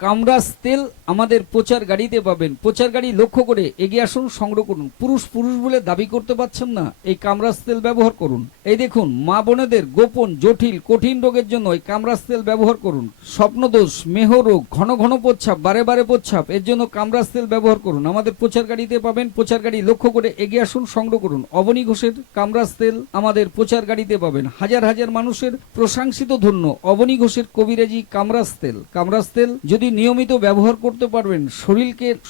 কামরাজ তেল আমাদের প্রচার গাড়িতে পাবেন। প্রচার গাড়ি লক্ষ্য করে এগিয়ে আসুন, সংগ্রহ করুন। পুরুষ পুরুষ বলে দাবি করতে পারছেন না, এই কামরাজ তেল ব্যবহার করুন। এই দেখুন, মা বোনেদের গোপন জটিল কঠিন রোগের জন্য এই কামরাজ তেল ব্যবহার করুন। স্বপ্নদোষ, মেহরোগ, ঘন ঘন প্রস্রাব, বারে বারে প্রস্রাব, এর জন্য কামরাজ তেল ব্যবহার করুন। আমাদের প্রচার গাড়িতে পাবেন। প্রচার গাড়ি লক্ষ্য করে এগিয়ে আসুন, সংগ্রহ করুন। অবনী ঘোষের কামরাজ তেল আমাদের প্রচার গাড়িতে পাবেন। হাজার হাজার মানুষের প্রশংসিত ধন্য অবনী ঘোষের কবিরাজি কামরাজ তেল। কামরাজ তেল যদি নিয়মিত ব্যবহার করতে পারবেন,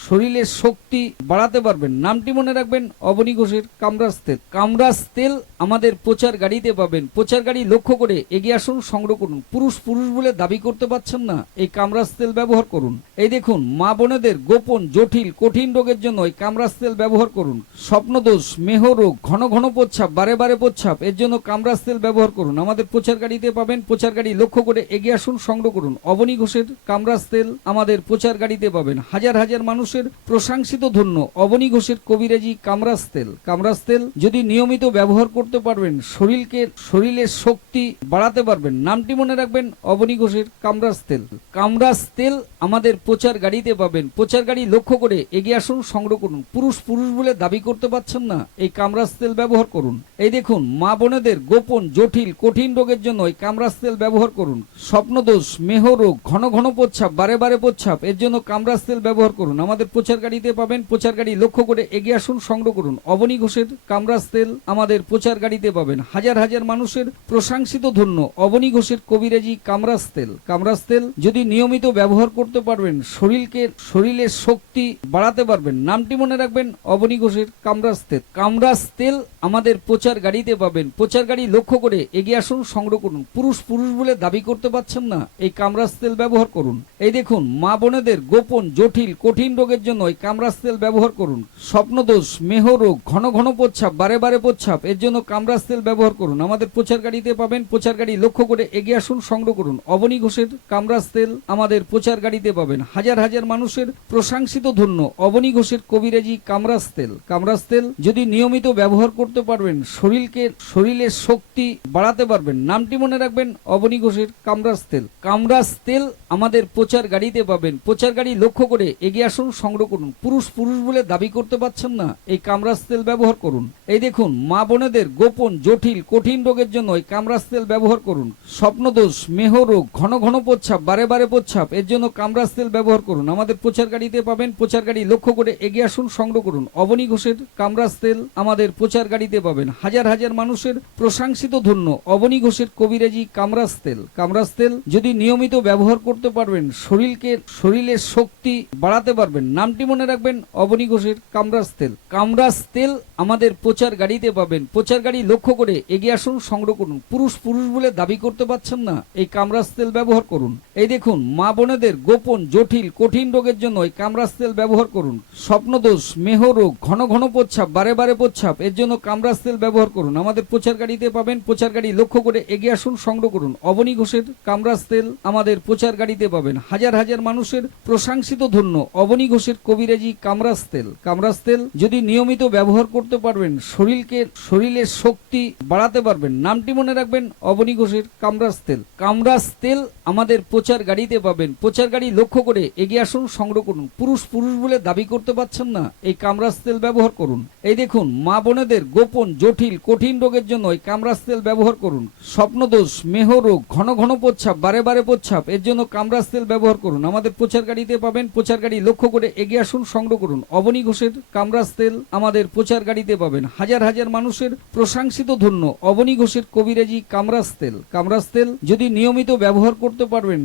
শরীরের শক্তি বাড়াতে পারবেন। নামটি মনে রাখবেন, অবনী ঘোষের কামরাজ তেল। কামরাজ তেল আমাদের প্রচার গাড়িতে পাবেন। প্রচার গাড়ি লক্ষ্য করে এগিয়ে আসুন, সংগ্রহ করুন। পুরুষ পুরুষ বলে দাবি করতে পারছেন না, এই কামরাজ তেল ব্যবহার করুন। এই দেখুন, মা বোনেদের গোপন জটিল কঠিন রোগের জন্য এই কামরাজ তেল ব্যবহার করুন। স্বপ্নদোষ, মেহরোগ, ঘন ঘন প্রস্রাব, বারে বারে প্রস্রাব, এর জন্য কামরাজ তেল ব্যবহার করুন। আমাদের প্রচার গাড়িতে পাবেন। প্রচার গাড়ি লক্ষ্য করে এগিয়ে আসুন, সংগ্রহ করুন। অবনী ঘোষের কামরাজ তেল আমাদের প্রচার গাড়িতে পাবেন। হাজার হাজার মানুষের প্রশংসিত ধন্য অবনী ঘোষের কবিরাজি কামরাজ তেল। কামরাজ তেল যদি নিয়মিত ব্যবহার করতে পারবেন, শরীরের শক্তি বাড়াতে পারবেন। নামটি মনে রাখবেন, অবনী ঘোষের কামরাজ তেল। কামরাজ তেল আমাদের প্রচার গাড়িতে পাবেন। প্রচার গাড়ি লক্ষ্য করে এগিয়ে আসুন, সংগ্রহ করুন। পুরুষ পুরুষ বলে দাবি করতে পারছেন না, এই কামরাজ তেল ব্যবহার করুন। এই দেখুন, মা বোনেদের গোপন জটিল কঠিন রোগের জন্য এই কামরাজ তেল ব্যবহার করুন। স্বপ্নদোষ, মেহরোগ, ঘন ঘন প্রস্রাব, বারে বারে প্রস্রাব, এর জন্য কামরাজ তেল ব্যবহার করুন। আমাদের প্রচার গাড়িতে পাবেন। প্রচার গাড়ি লক্ষ্য করে এগিয়ে আসুন, সংগ্রহ করুন। অবনী ঘোষের কামরাজ তেল আমাদের প্রচার গাড়িতে পাবেন। হাজার হাজার মানুষের প্রশংসিত ধন্য অবনী ঘোষের কবিরাজি কামরাজ তেল। কামরাজ তেল যদি নিয়মিত ব্যবহার করতে পারবেন, শরীরের শক্তি বাড়াতে পারবেন। নামটি মনে রাখবেন, অবনী ঘোষের কামরাজ তেল। কামরাজ তেল আমাদের প্রচার গাড়িতে পাবেন। প্রচার গাড়ি লক্ষ্য করে এগিয়ে আসুন, সংগ্রহ করুন। পুরুষ পুরুষ বলে দাবি করতে পারছেন না, এই কামরাজ তেল ব্যবহার করুন। এই দেখুন, মা বোনেদের গোপন জটিল কঠিন রোগের জন্য এই কামরাজ তেল ব্যবহার করুন। স্বপ্নদোষ, মেহরোগ, ঘন ঘন প্রস্রাব, বারে বারে প্রস্রাব, এর জন্য কামরাজ তেল ব্যবহার করুন। আমাদের প্রচার গাড়িতে পাবেন। প্রচার গাড়ি লক্ষ্য করে এগিয়ে আসুন, সংগ্রহ করুন। অবনী ঘোষের কামরাজ তেল আমাদের প্রচার গাড়িতে পাবেন। হাজার হাজার মানুষের প্রশংসিত ধন্য অবনী ঘোষের কবিরাজি কামরাজ তেল। কামরাজ তেল যদি নিয়মিত ব্যবহার করতে পারবেন, শরীরের শক্তি বাড়াতে পারবেন। নামটি মনে রাখবেন, অবনী ঘোষের কামরাজ তেল। কামরাজ তেল আমাদের প্রচার গাড়িতে পাবেন। প্রচার গাড়ি লক্ষ্য করে এগিয়ে আসুন, সংগ্রহ করুন। পুরুষ পুরুষ বলে দাবি করতে পারছেন না, এই কামরাজ তেল ব্যবহার করুন। এই দেখুন, মা বোনেদের গোপন জটিল কঠিন রোগের জন্য এই কামরাজ তেল ব্যবহার করুন। স্বপ্নদোষ, মেহরোগ, ঘন ঘন প্রস্রাব, বারে বারে প্রস্রাব, এর জন্য কামরাজ তেল ব্যবহার করুন। আমাদের প্রচার গাড়িতে পাবেন। প্রচার গাড়ি লক্ষ্য করে এগিয়ে আসুন, সংগ্রহ করুন। অবনী ঘোষের কামরাজ তেল আমাদের প্রচার গাড়িতে পাবেন। হাজার হাজার মানুষের প্রশংসিত ধন্য অবনী ঘোষের কবিরাজি কামরাজ তেল। কামরাজ তেল যদি নিয়মিত ব্যবহার করতে পারবেন, শরীরের শক্তি বাড়াতে পারবেন। নামটি মনে রাখবেন, অবনী ঘোষের কামরাজ তেল। কামরাজ তেল আমাদের প্রচার গাড়িতে পাবেন। প্রচার গাড়ি লক্ষ্য করে এগিয়ে আসুন, সংগ্রহ করুন। পুরুষ পুরুষ বলে দাবি করতে পারছেন না, এই কামরাজ তেল ব্যবহার করুন। এই দেখুন, মা বোনেদের গোপন জটিল কঠিন রোগের জন্য এই কামরাজ তেল ব্যবহার করুন। স্বপ্নদোষ, মেহরোগ, ঘন ঘন প্রস্রাব, বারে বারে প্রস্রাব, এর জন্য কামরাজ তেল ব্যবহার করুন। আমাদের প্রচার গাড়িতে পাবেন। প্রচার গাড়ি লক্ষ্য করে এগিয়ে আসুন, সংগ্রহ করুন। অবনী ঘোষের কামরাজ তেল আমাদের প্রচার গাড়িতে পাবেন। হাজার হাজার মানুষের প্রশংসিত ধন্য অবনী ঘোষের কবিরাজি কামরাজ তেল। কামরাজ তেল যদি নিয়মিত ব্যবহার করতে পারবেন, শরীরের শক্তি বাড়াতে পারবেন। নামটি মনে রাখবেন, অবনী ঘোষের কামরাজ তেল। কামরাজ তেল আমাদের প্রচার গাড়িতে পাবেন। প্রচার গাড়ি লক্ষ্য করে এগিয়ে আসুন, সংগ্রহ করুন। পুরুষ পুরুষ বলে দাবি করতে পারছেন না, এই কামরাজ তেল ব্যবহার করুন। এই দেখুন, মা বোনেদের গোপন জটিল কঠিন রোগের জন্য এই কামরাজ তেল ব্যবহার করুন। স্বপ্নদোষ, মেহরোগ, ঘন ঘন প্রস্রাব, বারে বারে প্রস্রাব, এর জন্য কামরাজ তেল ব্যবহার করুন। আমাদের প্রচার গাড়িতে পাবেন। প্রচার গাড়ি লক্ষ্য করে এগিয়ে আসুন, সংগ্রহ করুন। অবনী ঘোষের কামরাজ তেল আমাদের প্রচার গাড়িতে পাবেন। হাজার হাজার মানুষের প্রশংসিত ধন্য অবনী ঘোষের কবিরাজি কামরাজ তেল। কামরাজ তেল যদি নিয়মিত ব্যবহার করতে পারবেন,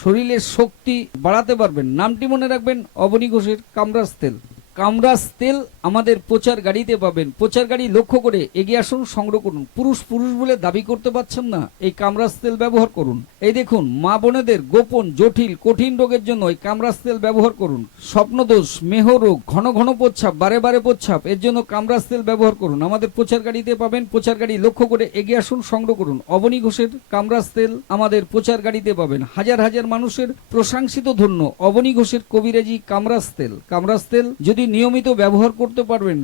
শরীরের শক্তি বাড়াতে পারবেন। নামটি মনে রাখবেন, অবনী ঘোষের কামরাজ তেল। কামরাজ তেল আমাদের প্রচার গাড়িতে পাবেন। প্রচার গাড়ি লক্ষ্য করে এগিয়ে আসুন, সংগ্রহ করুন। পুরুষ পুরুষ বলে দাবি করতে পারছেন না, এই কামরাজ তেল ব্যবহার করুন। এই দেখুন, মা বোনেদের গোপন জটিল কঠিন রোগের জন্য এই কামরাজ তেল ব্যবহার করুন। স্বপ্নদোষ, মেহরোগ, ঘন ঘন প্রস্রাব, বারে বারে প্রস্রাব, এর জন্য কামরাজ তেল ব্যবহার করুন। আমাদের প্রচার গাড়িতে পাবেন। প্রচার গাড়ি লক্ষ্য করে এগিয়ে আসুন, সংগ্রহ করুন। অবনী ঘোষের কামরাজ তেল আমাদের প্রচার গাড়িতে পাবেন। হাজার হাজার মানুষের প্রশংসিত ধন্য অবনী ঘোষের কবিরাজি কামরাজ তেল। কামরাজ তেল যদি নিয়মিত ব্যবহার করতে পারবেন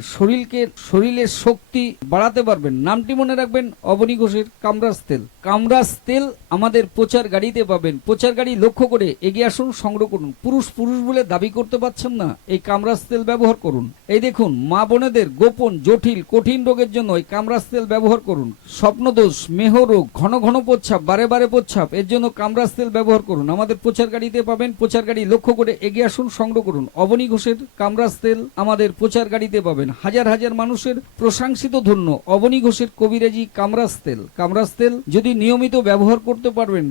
শরীরের শক্তি বাড়াতে পারবেন। নামটি মনে রাখবেন, অবনী ঘোষের কামরাজ তেল। কামরাজ তেল আমাদের প্রচার গাড়িতে পাবেন। প্রচার গাড়ি লক্ষ্য করে এগিয়ে আসুন, সংগ্রহ করুন। পুরুষ বলে দাবি করতে পারছেন না, এই কামরাজ তেল ব্যবহার করুন। এই দেখুন, মা বোনেদের গোপন জটিল কঠিন রোগের জন্য এই কামরাজ তেল ব্যবহার করুন। স্বপ্নদোষ, মেহরোগ, ঘন ঘন প্রস্রাব, বারে বারে প্রস্রাব, এর জন্য কামরাজ তেল ব্যবহার করুন। আমাদের প্রচার গাড়িতে পাবেন। প্রচার গাড়ি লক্ষ্য করে এগিয়ে আসুন, সংগ্রহ করুন। অবনী ঘোষের কামরাজ তেল আমাদের প্রচার গাড়িতে পাবেন। হাজার হাজার মানুষের প্রশংসিত ধন্য অবনী ঘোষের কবিরাজি কামরাজ তেল। কামরাজ তেল যদি নিয়মিত ব্যবহার করতে পারবেন,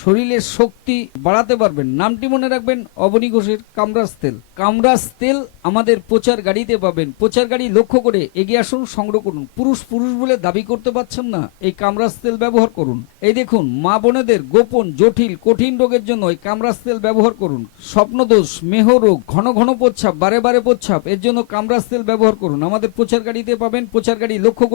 শরীরের শক্তি বাড়াতে পারবেন। নামটি মনে রাখবেন, অবনী ঘোষের কামরাজ তেল। কামরাজ তেল আমাদের প্রচার গাড়িতে পাবেন। প্রচার গাড়ি লক্ষ্য করে এগিয়ে আসুন, সংগ্রহ করুন। পুরুষ বলে দাবি করতে পারছেন না, এই কামরাজ তেল ব্যবহার করুন। এই দেখুন, মা বোনেদের গোপন জটিল কঠিন রোগের জন্য এই কামরাজ তেল ব্যবহার করুন। স্বপ্নদোষ, মেহরোগ, ঘন ঘন প্রস্রাব, বারে বারে প্রস্রাব, এর জন্য কামরাজ তেল ব্যবহার করুন। আমাদের প্রচার গাড়িতে পাবেন। প্রচার গাড়ি লক্ষ্য করে